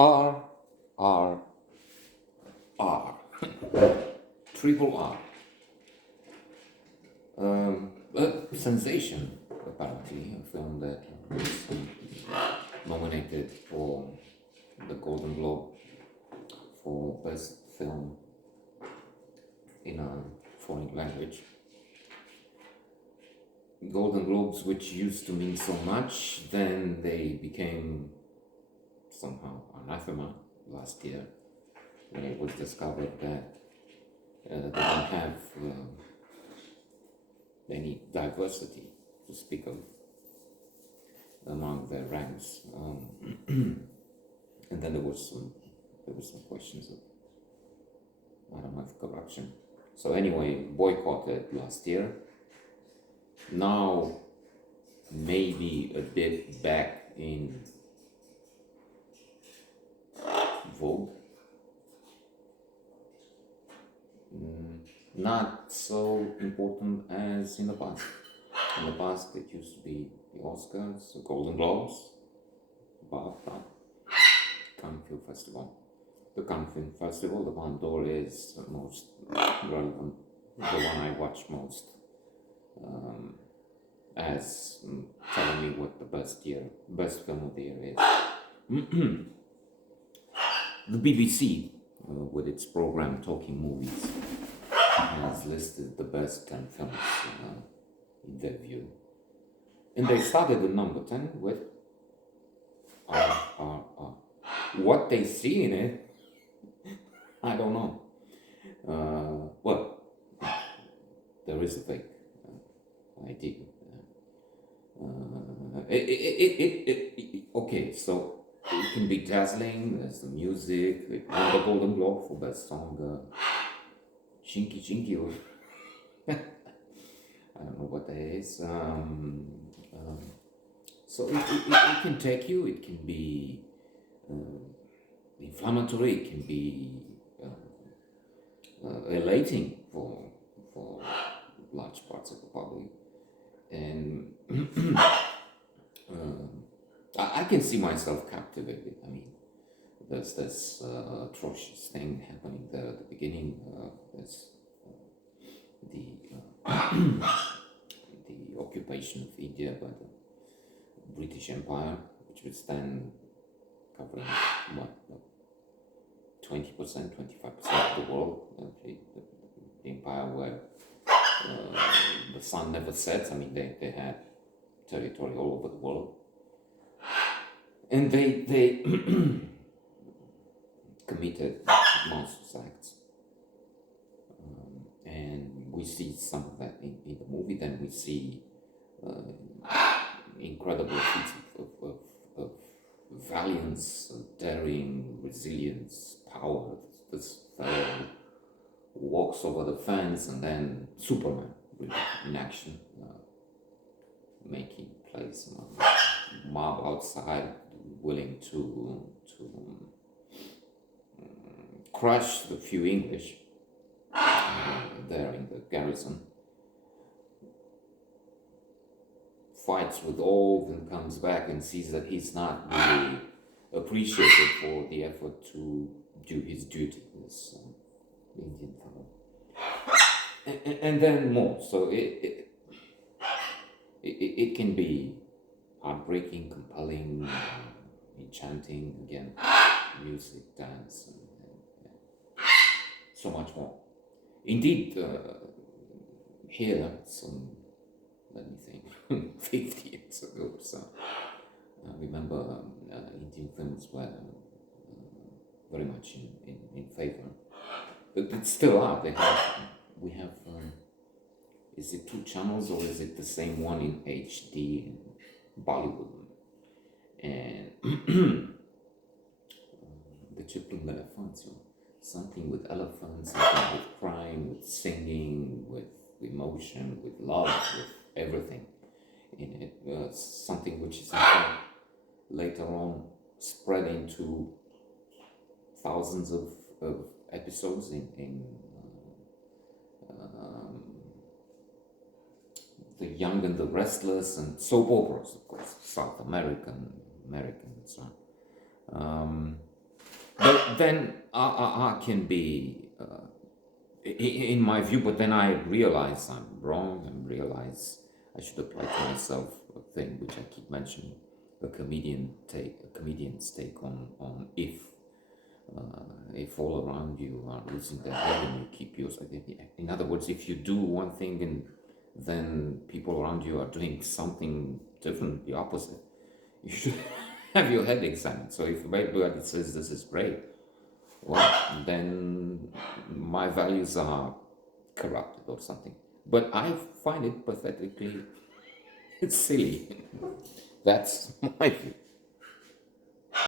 RRR. Triple R. A sensation, apparently, a film that was nominated for the Golden Globe for Best Film in a Foreign Language. Golden Globes, which used to mean so much, then they became somehow anathema last year when it was discovered that they don't have any diversity to speak of among their ranks, and then there was some questions of, I don't know, if corruption. So anyway, boycotted last year. Now maybe a bit back in vogue. Not so important as in the past. In the past, it used to be the Oscars, the Golden Globes, BAFTA, Cannes Film Festival. The Cannes Film Festival, the Palme d'Or, is the most relevant, the one I watch most, as telling me what the best film of the year is. The BBC, with its program Talking Movies, has listed the best 10 films in their view. And they started at number 10 with RRR. What they see in it, I don't know. Well, there is a fake idea. Okay, so it can be dazzling. There's the music. It won the Golden Globe for best song. Chinky Chinky, or I don't know what that is. So it can take you. It can be inflammatory. It can be elating for large parts of the public, and I can see myself captivated. I mean, there's this atrocious thing happening there at the beginning. There's the occupation of India by the British Empire, which was then covering what, 20%, 25% of the world. The empire where the sun never sets. I mean, they had territory all over the world, and they committed monstrous acts. And we see some of that in the movie. Then we see incredible feats of valiance, daring, resilience, power. This fellow walks over the fence, and then Superman in action, making plays among the mob outside, willing to crush the few English there in the garrison, fights with all, then comes back and sees that he's not really appreciated for the effort to do his duty, this Indian fellow. And then more. So it can be heartbreaking, compelling, enchanting, again, music, dance, and so much more. Indeed, here, let me think, 50 years ago or so, I remember Indian films were very much in favor. But it still are. We have, is it 2 channels or is it the same one in HD in Bollywood? And the Chipling elephants, something with elephants, something with crime, with singing, with emotion, with love, with everything in it. Something which is later on spread into thousands of episodes in The Young and the Restless, and soap operas, of course, South American, and so on. But then RRR can be, in my view, but then I realize I'm wrong and realize I should apply to myself a thing which I keep mentioning, a comedian's take on if all around you are losing their head and you keep yours. In other words, if you do one thing and then people around you are doing something different, the opposite, you should have your head examined. So if everybody says this is great, well, then my values are corrupted or something. But I find it pathetically silly. That's my view.